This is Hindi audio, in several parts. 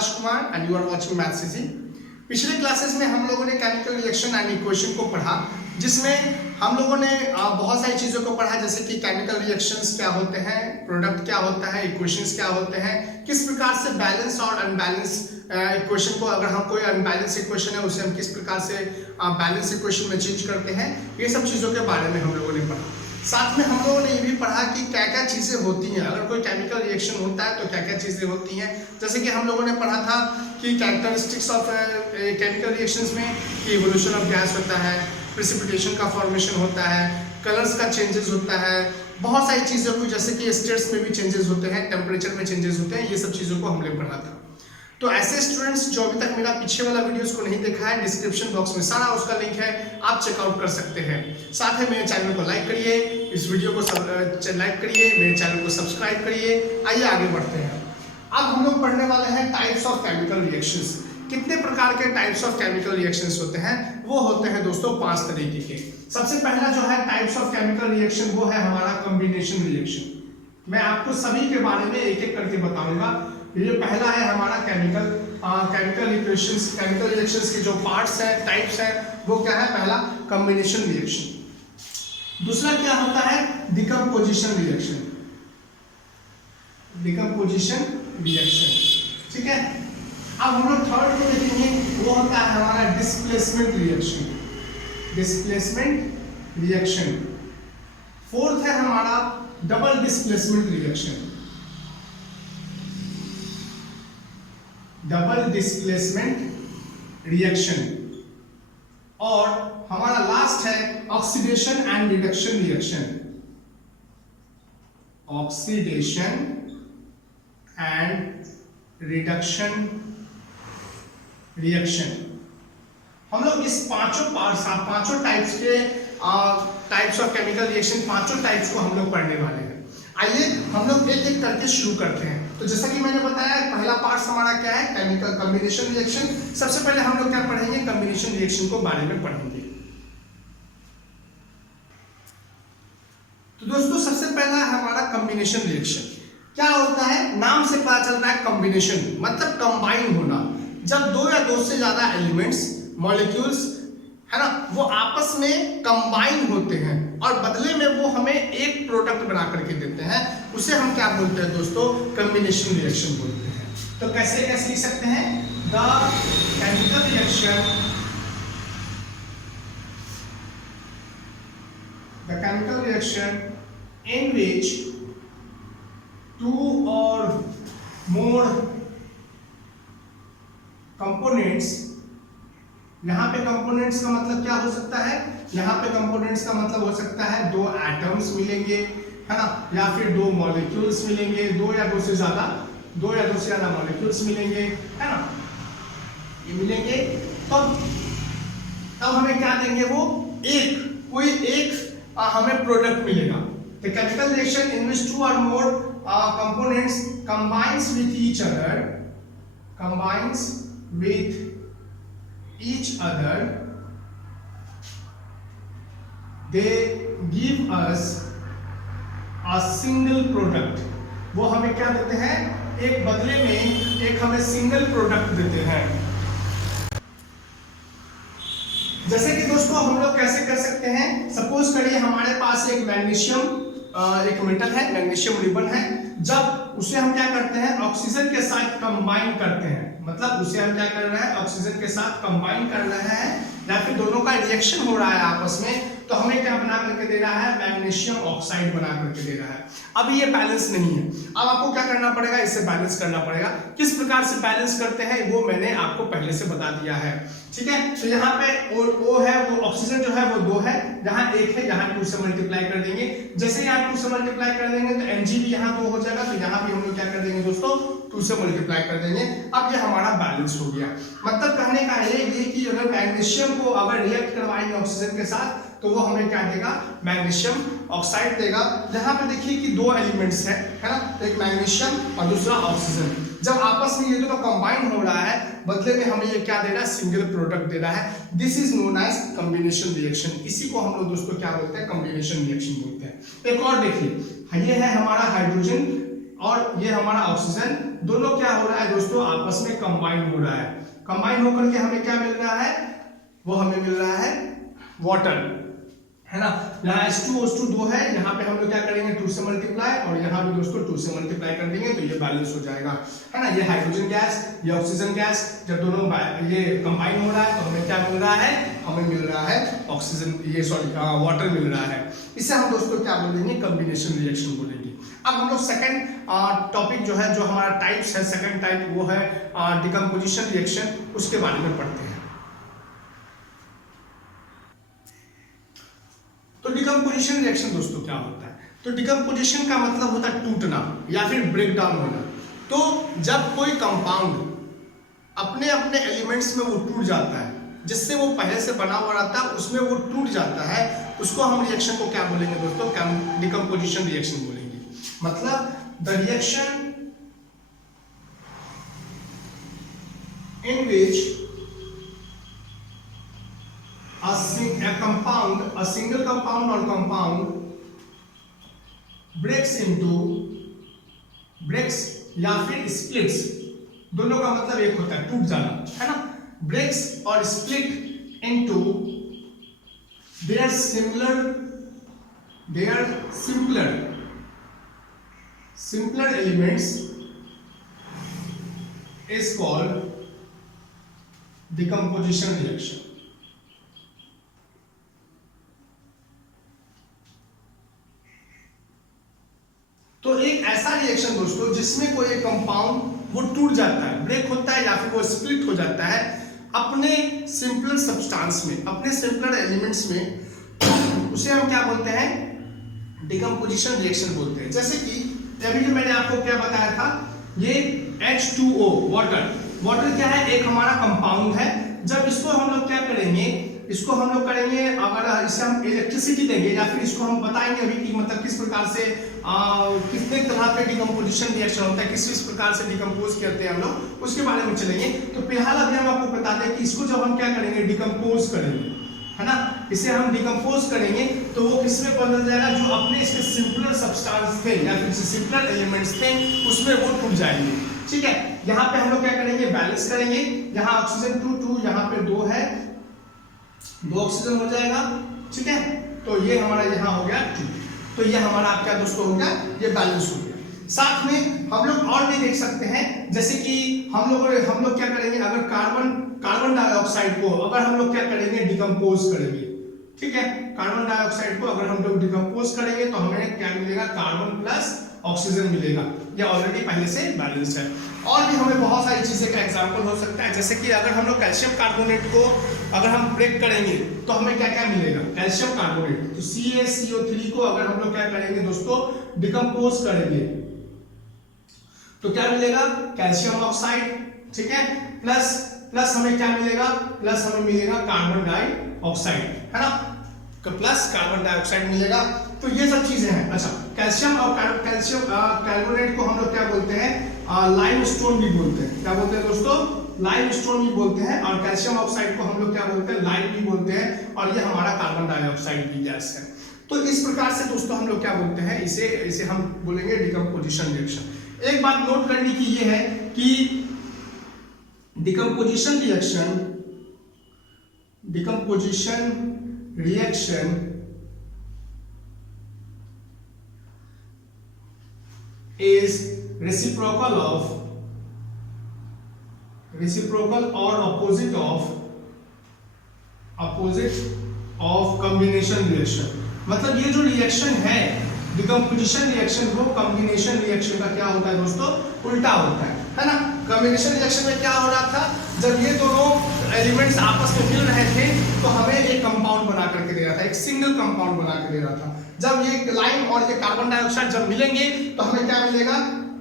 Akash Kumar and you are watching maths easy. पिछले क्लासेस में हम लोगों ने केमिकल रिएक्शन एंड इक्वेशन को पढ़ा, जिसमें हम लोगों ने बहुत सारी चीज़ों को पढ़ा, जैसे कि केमिकल रिएक्शंस क्या होते हैं, प्रोडक्ट क्या होता है, इक्वेशंस क्या होते हैं, किस प्रकार से बैलेंस और अनबैलेंस इक्वेशन को, अगर हम कोई अनबैलेंस इक्वेशन है उसे हम किस प्रकार से बैलेंस इक्वेशन में चेंज करते हैं, ये सब चीज़ों के बारे में हम लोगों ने पढ़ा। साथ में हम लोगों ने ये भी पढ़ा कि क्या क्या चीज़ें होती हैं, अगर कोई केमिकल रिएक्शन होता है तो क्या क्या चीज़ें होती हैं। जैसे कि हम लोगों ने पढ़ा था कि कैरेक्टरिस्टिक्स ऑफ केमिकल रिएक्शंस में कि इवोल्यूशन ऑफ गैस होता है, प्रेसिपिटेशन का फॉर्मेशन होता है, कलर्स का चेंजेस होता है, बहुत सारी चीज़ों को, जैसे कि स्टेट्स में भी चेंजेस होते हैं, टेम्परेचर में चेंजेस होते हैं, ये सब चीज़ों को हमने पढ़ा था। तो ऐसे स्टूडेंट्स जो अभी तक मेरा पीछे वाला वीडियोस को नहीं देखा है, डिस्क्रिप्शन बॉक्स में सारा उसका लिंक है, आप चेकआउट कर सकते हैं। साथ में मेरे चैनल को लाइक करिए, इस वीडियो को लाइक करिए, मेरे चैनल को सब्सक्राइब करिए। आइए आगे बढ़ते हैं। अब हम लोग पढ़ने वाले हैं टाइप्स ऑफ केमिकल रिएक्शंस। कितने प्रकार के टाइप्स ऑफ केमिकल रिएक्शंस होते हैं? वो होते हैं दोस्तों 5 तरीके के। सबसे पहला जो है टाइप्स ऑफ केमिकल रिएक्शन, वो है हमारा कॉम्बिनेशन रिएक्शन। मैं आपको सभी के बारे में एक एक करके बताऊंगा। ये पहला है हमारा केमिकल इक्वेशंस, केमिकल रिएक्शंस के जो पार्ट्स हैं, टाइप्स हैं, वो क्या है? पहला कॉम्बिनेशन रिएक्शन। दूसरा क्या होता है? डिकम्पोजिशन रिएक्शन, डिकम्पोजिशन रिएक्शन, ठीक है। अब हम लोग थर्ड को देखेंगे, वो होता है हमारा displacement reaction, displacement reaction. Fourth है हमारा double displacement reaction, double displacement reaction. और हमारा लास्ट है oxidation and reduction reaction, oxidation and reduction reaction. हम लोग इस पांचों टाइप्स के टाइप्स ऑफ केमिकल रिएक्शन, पांचों टाइप्स को हम लोग पढ़ने वाले हैं। आइए हम लोग एक एक करके शुरू करते हैं। तो जैसा कि मैंने बताया, पहला पार्ट हमारा क्या है? Chemical combination reaction. सबसे पहले हम लोग क्या पढ़ेंगे? कॉम्बिनेशन रिएक्शन को बारे में पढ़ेंगे। तो दोस्तों सबसे पहला है हमारा कॉम्बिनेशन रिएक्शन। क्या होता है? नाम से पता चल रहा है कॉम्बिनेशन मतलब कंबाइन होना। जब दो या दो से ज्यादा एलिमेंट्स, मॉलिक्यूल्स है ना, वो आपस में कंबाइन होते हैं और बदले में वो हमें एक प्रोडक्ट बना करके देते हैं, उसे हम क्या बोलते हैं दोस्तों? कॉम्बिनेशन रिएक्शन बोलते हैं। तो कैसे कैसे लिख सकते हैं? The chemical reaction in which two or more components, यहाँ पे कंपोनेंट्स का मतलब क्या हो सकता है? यहाँ पे कंपोनेंट्स का मतलब हो सकता है दो एटम्स मिलेंगे, है ना, या फिर दो मॉलिक्यूल्स मिलेंगे, दो या दो से ज्यादा मॉलिक्यूल्स मिलेंगे, है ना, ये मिलेंगे। तब हमें क्या देंगे? वो कोई एक हमें प्रोडक्ट मिलेगा। The chemical reaction in which two or more components combines with each other, they give us a single product। वो हमें क्या देते हैं? एक बदले में एक हमें सिंगल प्रोडक्ट देते हैं। जैसे कि दोस्तों हम लोग कैसे कर सकते हैं? सपोज करिए हमारे पास एक मैग्नीशियम एक मेटल है, मैग्नीशियम रिबन है। जब उसे हम क्या करते हैं? ऑक्सीजन के साथ कंबाइन करते हैं, मतलब उसे हम क्या कर रहे हैं? ऑक्सीजन के साथ कंबाइन कर रहे हैं, या फिर दोनों का रिएक्शन हो रहा है आपस में, तो हमें क्या बना करके दे रहा है? मैग्नीशियम ऑक्साइड बना करके दे रहा है। अब ये बैलेंस नहीं है। अब आपको क्या करना पड़ेगा? इसे बैलेंस करना पड़ेगा। किस प्रकार से बैलेंस करते हैं वो मैंने आपको पहले से बता दिया है, ठीक है। तो यहाँ पे O है, वो ऑक्सीजन जो है वो 2 है, यहाँ 1 है, यहाँ 2 से मल्टीप्लाई कर देंगे। जैसे यहाँ 2 से मल्टीप्लाई कर देंगे तो Mg भी यहाँ 2 हो जाएगा, तो यहाँ भी हम लोग क्या कर देंगे दोस्तों? 2 से मल्टीप्लाई कर देंगे। अब ये हमारा बैलेंस हो गया। मतलब कहने का ये कि अगर मैग्नीशियम को अगर रिएक्ट करवाएंगे ऑक्सीजन के साथ तो वो हमें क्या देगा? मैग्नीशियम ऑक्साइड देगा। यहाँ पे देखिए कि 2 एलिमेंट्स है ना, एक मैग्नीशियम और दूसरा ऑक्सीजन। जब आपस में ये दोनों कंबाइन हो रहा है, बदले में हमें ये क्या दे रहा है? सिंगल प्रोडक्ट दे रहा है। This is known as combination reaction. इसी को हम लोग दोस्तों क्या बोलते हैं? कॉम्बिनेशन रिएक्शन बोलते हैं। एक और देखिए, ये है हमारा हाइड्रोजन और ये हमारा ऑक्सीजन, दोनों क्या हो रहा है दोस्तों, आपस में कंबाइन हो रहा है। कंबाइन होकर के हमें क्या मिल रहा है, वो हमें मिल रहा है वाटर, है ना। यहाँ H2O2 2 है, यहाँ पे हम लोग क्या करेंगे 2 से मल्टीप्लाई, और यहाँ भी दोस्तों 2 से मल्टीप्लाई कर देंगे तो ये बैलेंस हो जाएगा, है ना। ये हाइड्रोजन गैस, ये ऑक्सीजन गैस, जब दोनों ये कंबाइन हो रहा है तो हमें क्या मिल रहा है, हमें मिल रहा है ऑक्सीजन, ये सॉरी वाटर मिल रहा है। इसे हम दोस्तों क्या बोलेंगे, कॉम्बिनेशन रिएक्शन बोलेंगे। अब हम लोग सेकंड टॉपिक जो है, जो हमारा टाइप्स है, सेकंड टाइप वो है डिकम्पोजिशन रिएक्शन, उसके बारे में पढ़ते हैं। तो डिकम्पोजिशन रिएक्शन दोस्तों क्या होता है, तो डिकम्पोजिशन का मतलब होता है टूटना या फिर ब्रेक डाउन होना। तो जब कोई कंपाउंड अपने अपने एलिमेंट्स में वो टूट जाता है, जिससे वो पहले से बना हुआ रहता है उसमें वो टूट जाता है, उसको हम रिएक्शन को क्या बोलेंगे दोस्तों, डिकम्पोजिशन रिएक्शन बोलेंगे। मतलब the reaction in which a single compound or compound breaks या फिर splits, दोनों का मतलब एक होता है टूट जाना, है ना। breaks और split into their simpler elements is called decomposition reaction। तो एक ऐसा रिएक्शन दोस्तों जिसमें कोई एक कंपाउंड वो टूट जाता है, ब्रेक होता है या फिर वो स्प्लिट हो जाता है अपने सिंपलर सब्सटेंस में, अपने सिंपलर एलिमेंट्स में, उसे हम क्या बोलते हैं, डिकम्पोजिशन रिएक्शन बोलते हैं। जैसे कि अभी जो मैंने आपको क्या बताया था, ये H2O वाटर क्या है, एक हमारा कंपाउंड है। जब इसको हम लोग क्या करेंगे, इसको हम लोग करेंगे, अगर इससे हम इलेक्ट्रिसिटी देंगे या फिर इसको हम बताएंगे अभी कि मतलब किस प्रकार से कितने तरह पे डिकम्पोजिशन रिएक्शन होता है, किस प्रकार से डिकम्पोज करते हैं हम लोग, उसके बारे में चलेंगे। तो फिलहाल अभी हम आपको बता दें कि इसको जब हम क्या करेंगे, डिकम्पोज करेंगे, है ना, इसे हम डिकम्पोज करेंगे तो वो किसमें बदल जाएगा, जो अपने इसके सिंपलर सब्सटेंस थे या फिर सिंपलर एलिमेंट्स थे उसमें वो टूट जाएंगे। ठीक है, यहाँ पे हम लोग क्या करेंगे, बैलेंस करेंगे। यहाँ ऑक्सीजन 2 यहाँ पे 2 है, 2 ऑक्सीजन हो जाएगा। ठीक है, तो ये हमारा यहाँ हो गया 2, तो ये हमारा क्या दोस्तों हो गया, ये बैलेंस हो गया। साथ में हम लोग और भी देख सकते हैं, जैसे कि हम लोग क्या करेंगे, अगर कार्बन डाइऑक्साइड को अगर हम लोग क्या करेंगे, डिकम्पोज करेंगे। ठीक है, कार्बन डाइऑक्साइड को अगर हम लोग डिकम्पोज करेंगे तो हमें क्या मिलेगा, कार्बन प्लस ऑक्सीजन मिलेगा। ये ऑलरेडी पहले से बैलेंस है। और भी हमें बहुत सारी चीजें का एग्जांपल हो सकता है, जैसे कि अगर हम लोग कैल्शियम कार्बोनेट को अगर हम ब्रेक करेंगे तो हमें क्या क्या मिलेगा, कैल्शियम कार्बोनेट, तो CaCO3 को अगर हम लोग क्या करेंगे दोस्तों, डिकम्पोज करेंगे तो क्या मिलेगा, कैल्शियम ऑक्साइड। ठीक है, प्लस हमें क्या मिलेगा, प्लस हमें मिलेगा कार्बन डाइऑक्साइड, है ना, प्लस कार्बन डाइऑक्साइड मिलेगा। तो ये सब चीजें हैं। अच्छा, कैल्शियम कार्बोनेट को हम लोग क्या बोलते हैं, लाइमस्टोन भी बोलते हैं। क्या बोलते हैं दोस्तों, लाइमस्टोन भी बोलते हैं। और कैल्शियम ऑक्साइड को हम लोग क्या बोलते हैं, लाइम भी बोलते हैं। और ये हमारा कार्बन डाइऑक्साइड भी गैस है। तो इस प्रकार से दोस्तों हम लोग क्या बोलते हैं, इसे हम बोलेंगे डिकम्पोजिशन रिएक्शन। एक बात नोट करने की ये है कि decomposition reaction is reciprocal or opposite of combination reaction। मतलब ये जो रिएक्शन है डिकम्पोजिशन रिएक्शन, वो कॉम्बिनेशन रिएक्शन का क्या होता है दोस्तों, उल्टा होता है ना। कॉम्बिनेशन रिएक्शन में क्या हो रहा था, जब ये दोनों एलिमेंट्स आपस में मिल रहे थे तो हमें एक कंपाउंड बना करके दे रहा था, एक सिंगल कंपाउंड बना के दे रहा था। जब ये लाइम और ये कार्बन डाइऑक्साइड जब मिलेंगे तो हमें क्या मिलेगा,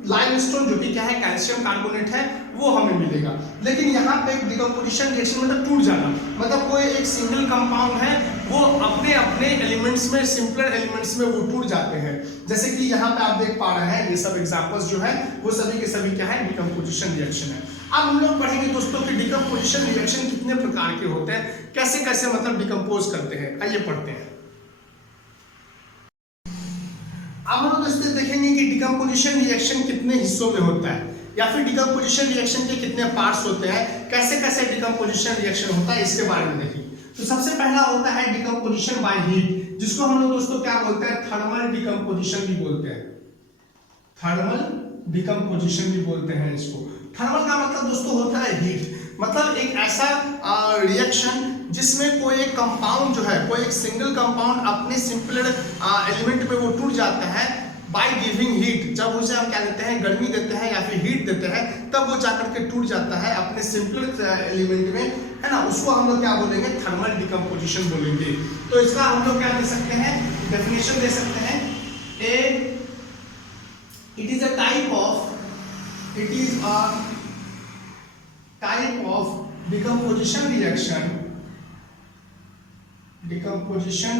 लाइमस्टोन जो कि क्या है, कैल्शियम कार्बोनेट है, वो हमें मिलेगा। लेकिन यहाँ पे डिकम्पोजिशन रिएक्शन मतलब टूट जाना, मतलब कोई एक सिंगल कंपाउंड है वो अपने अपने एलिमेंट्स में, सिंपलर एलिमेंट्स में वो टूट जाते हैं। जैसे कि यहाँ पे आप देख पा रहे हैं, ये सब एग्जांपल्स जो है वो सभी के सभी क्या है, डिकम्पोजिशन रिएक्शन है। अब हम लोग पढ़ेंगे दोस्तों कि डिकम्पोजिशन रिएक्शन कितने प्रकार के होते हैं, कैसे कैसे मतलब डिकम्पोज करते हैं। आइए पढ़ते हैं। अब हम दोस्तों देखेंगे कि डिकम्पोजिशन रिएक्शन कितने हिस्सों में होता है। या फिर डिकम्पोजिशन रिएक्शन के कितने पार्ट्स होते हैं, कैसे कैसे डिकम्पोजिशन रिएक्शन होता है, इसके बारे में देखिए। तो सबसे पहला होता है डिकम्पोजिशन बाय हीट, जिसको हम लोग दोस्तों क्या बोलते हैं, थर्मल डिकम्पोजिशन भी बोलते हैं, थर्मल डिकम्पोजिशन भी बोलते हैं इसको। थर्मल का मतलब दोस्तों होता है हीट, मतलब एक ऐसा रिएक्शन जिसमें कोई एक कंपाउंड जो है, कोई एक सिंगल कंपाउंड अपने सिंपल एलिमेंट में वो टूट जाता है बाय गिविंग हीट। जब उसे हम क्या देते हैं, गर्मी देते हैं या फिर हीट देते हैं, तब वो जाकर के टूट जाता है अपने सिंपल एलिमेंट में, है ना। उसको हम लोग क्या बोलेंगे, थर्मल डिकम्पोजिशन बोलेंगे। तो इसका हम लोग क्या दे सकते हैं, डेफिनेशन दे सकते हैं, it is a type of, it is a type of decomposition reaction, decomposition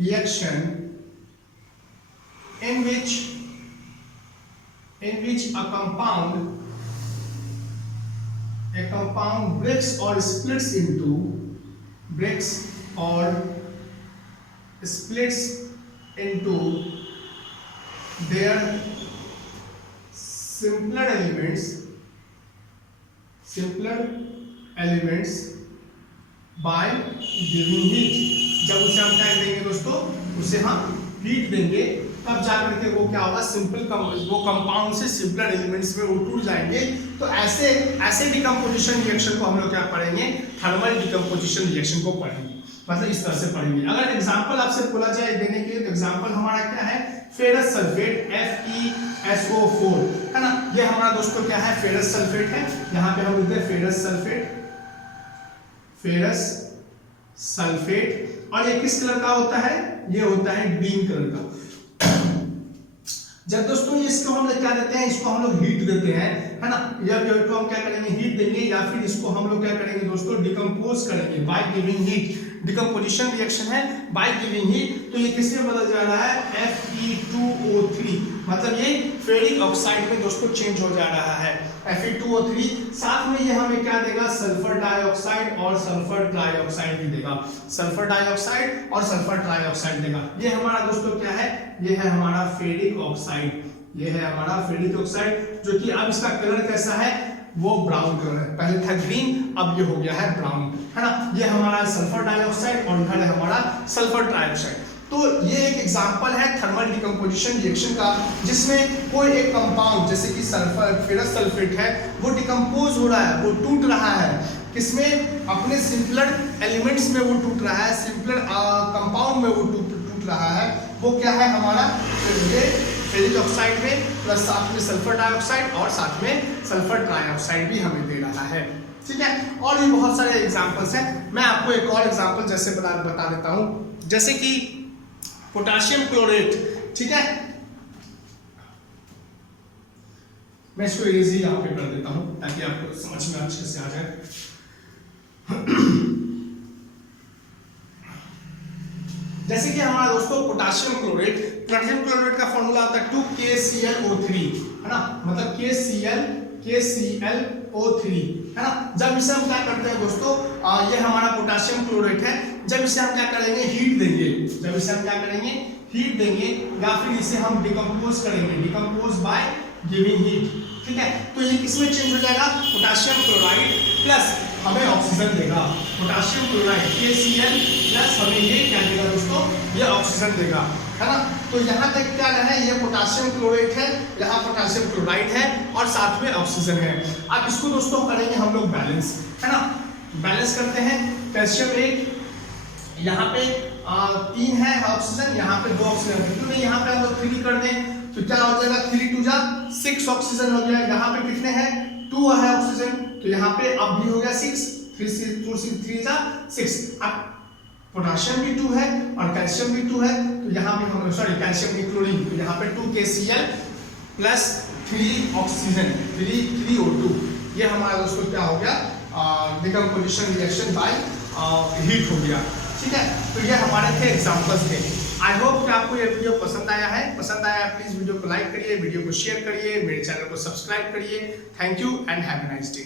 reaction in which a compound breaks or splits into their simpler elements by giving heat। जब उसे हम क्या देंगे दोस्तों, उसे हम हीट देंगे, तब जाकर के वो क्या होगा, वो कंपाउंड से सिंपलर एलिमेंट्स में वो टूट जाएंगे। तो ऐसे डिकम्पोजिशन रिएक्शन को हम लोग क्या पढ़ेंगे, थर्मल डिकम्पोजिशन रिएक्शन को पढ़ेंगे, मतलब इस तरह से पढ़ेंगे। अगर एग्जांपल आपसे बोला जाए देने के लिए, तो एग्जांपल हमारा क्या है, फेरस सल्फेट FeSO4, है ना। ये हमारा दोस्तों क्या है, फेरस सल्फेट है। यहाँ पे हम लिखते हैं फेरस सल्फेट, और ये किस कलर का होता है, ये होता है ग्रीन कलर का। जब दोस्तों इसको हम लोग क्या देते हैं, इसको हम लोग हीट देते हैं, है ना। जब इसको हम क्या करेंगे, हीट देंगे, या फिर इसको हम लोग क्या करेंगे दोस्तों, डिकम्पोज करेंगे by giving heat. Decomposition reaction है बाय गिविंग हीट, तो ये किसमें बदल जा रहा है, Fe2O3, मतलब ये फेरिक ऑक्साइड में दोस्तों चेंज हो जा रहा है, Fe2O3। साथ में ये हमें क्या देगा, सल्फर डाइऑक्साइड और सल्फर ट्राइऑक्साइड भी देगा, सल्फर डाइऑक्साइड और सल्फर ट्राइऑक्साइड देगा। ये हमारा दोस्तों क्या है, ये है हमारा फेरिक ऑक्साइड, ये है हमारा फेरिक ऑक्साइड, जो कि अब इसका कलर कैसा है, वो ब्राउन कलर है। पहले था ग्रीन, अब ये हो गया है ब्राउन, है ना। ये हमारा सल्फर डाइऑक्साइड और इधर है हमारा सल्फर ट्राइऑक्साइड। तो ये एक एग्जांपल है थर्मल डिकम्पोजिशन रिएक्शन का, जिसमें कोई एक कंपाउंड जैसे कि फेरस सल्फेट है, वो डिकम्पोज हो रहा है, वो टूट रहा है, किसमें, अपने सिंपलर एलिमेंट्स में वो टूट रहा है, सिंपलर कंपाउंड में वो टूट रहा है। वो क्या है हमारा फेरिक ऑक्साइड में, प्लस साथ में सल्फर डाइऑक्साइड और साथ में सल्फर ट्राइऑक्साइड भी हमें दे रहा है, ठीक है। और भी बहुत सारे एग्जांपल्स हैं, मैं आपको एक और एग्जांपल जैसे बता देता हूं, जैसे कि पोटेशियम क्लोरेट, ठीक है। मैं इसको इजी यहाँ पे कर देता हूं ताकि आपको समझ में अच्छे से आ जाए। जैसे कि हमारा दोस्तों पोटेशियम क्लोरेट का फॉर्मूला आता है 2KClO3, है ना, मतलब KClO3, है ना। जब इसे हम क्या करते हैं दोस्तों, ये हमारा पोटेशियम क्लोरेट है, जब इसे हम क्या करेंगे, हीट देंगे, जब इसे हम क्या करेंगे, हीट देंगे, या फिर इसे हम डिकम्पोज करेंगे, डिकम्पोज बाय गिविंग हीट, ठीक है। तो ये किसमें चेंज हो जाएगा, पोटेशियम क्लोराइड प्लस हमें ऑक्सीजन देगा, पोटेशियम क्लोराइड KCl प्लस हमें ये क्या देगा दोस्तों, ये ऑक्सीजन देगा, है ना। तो यहाँ तक क्या है, ये पोटेशियम क्लोरेट है, यहाँ पोटेशियम क्लोराइड है और साथ में ऑक्सीजन है। अब इसको दोस्तों करेंगे हम लोग बैलेंस, है ना, बैलेंस करते हैं। कैल्शियम 1, यहाँ पे 3 है ऑक्सीजन, यहाँ पे 2 ऑक्सीजन है, क्यों नहीं यहाँ पे हम लोग 3 कर दें, तो क्या हो जाएगा, 3 2 जा 6 ऑक्सीजन हो गया। यहाँ पे कितने हैं, 2 है ऑक्सीजन, तो यहाँ पे अब भी हो गया 6, 3 जा 6। अब पोटेशियम भी 2 है और कैल्शियम भी 2 है, तो यहाँ पे हम कैल्शियम में क्लोरीन, तो यहाँ पे 2KCl प्लस 3 ऑक्सीजन 3 O2, ये हमारा दोस्तों क्या हो गया, डिकम्पोजिशन रिएक्शन बाय हीट हो गया, ठीक है। तो ये हमारे थे एग्जांपल्स थे। आई होप कि आपको ये वीडियो पसंद आया है, प्लीज वीडियो को लाइक करिए, वीडियो को शेयर करिए, मेरे चैनल को सब्सक्राइब करिए। Thank you and have a nice day.